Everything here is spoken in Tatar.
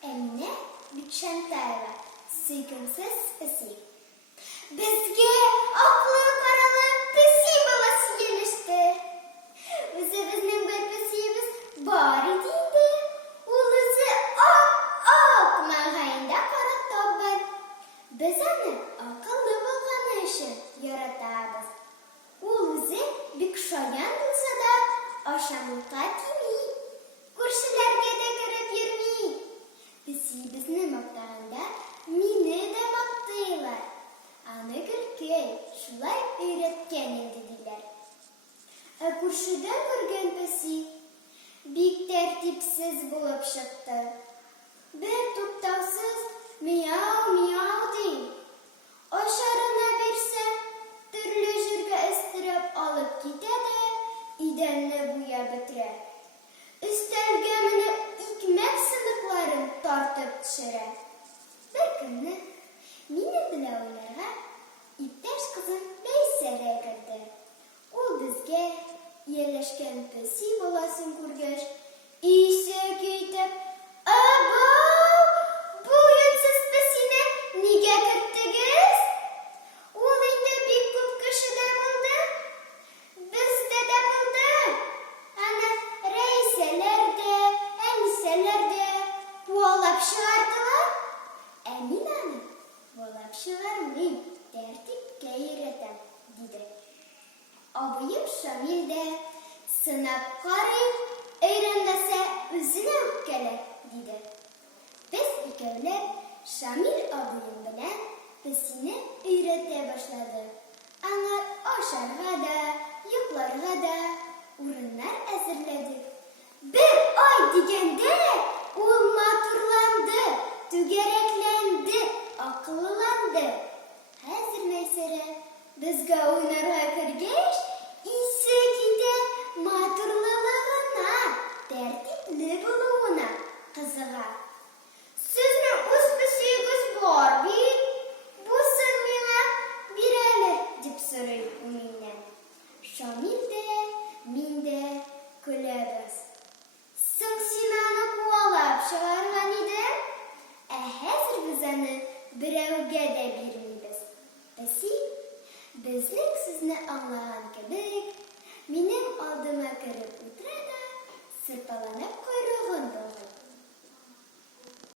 Әминә Бикшәнтаева, сөйкемсез песи. Безгә аклы-каралы песи баласы җилеште. Үзебезнең бер песиебез бар иде инде. Ул үзе ак маңгаенда кара топ бар. Без аны акыллы булганы өчен яратабыз. Ул үзе бик шаян булса да, ашамлыкка тими. Күршеләргә дә кереп йөрми. Песиебезне мактаганда мине дә мактыйлар. Аны Гөлкәй шулай өйрәткән инде диләр. Ә күршедән күргән песи бик тәртипсез булып чыкты. Бер туктаусыз мияу-мияу ди. Ашарына бирсә, төрле җиргә өстерәп алып китә дә идәнне буяп бетерә. Өстәлгә менеп икмәк сыныкларын тартып төшерә. Бер көнне мине белән уйнарга иптәш кызым Ләйсә дә керде. Ул безгә ияләшкән песи баласын күргәч, исе китеп: "Абау! Бу юньсез песине нигә кертегез? Ул инде бик күп кешедә булды. Бездә дә булды. Аны Рәйсәләр дә, Әнисәләр дә буалап чыгардылар. Ә мин аны буалап чыгармыйм, тәртипкә өйрәтәм", диде. Абыем Шамил дә: "Сынап карыйм, өйрәнмәсә үзенә үпкәләр", диде. Без икәүләр Шамил абыем белән песине өйрәтә башладык. Аңа ашарга да, йокларга да урыннар әзерләдек. Бер ай дигәндә ул матурланды, түгәрәкләнде, акыллыланды. Хәзер Мәйсәрә безгә уйнарга кергәч, исе китә, матурлыгына, тәртипле булуына кызыга. "Сезнең үз песиегез бар бит, бусын миңа бирәләр", дип сорый ул миннән. Шамил дә, мин дә көләбез. "Соң син аны куалап чыгарган идең, ә хәзер без аны берәүгә дә бирмибез". Песи, безнең сүзне аңлаган кебек, минем алдыма кереп утыра да, сырпаланып койрыгын болгый.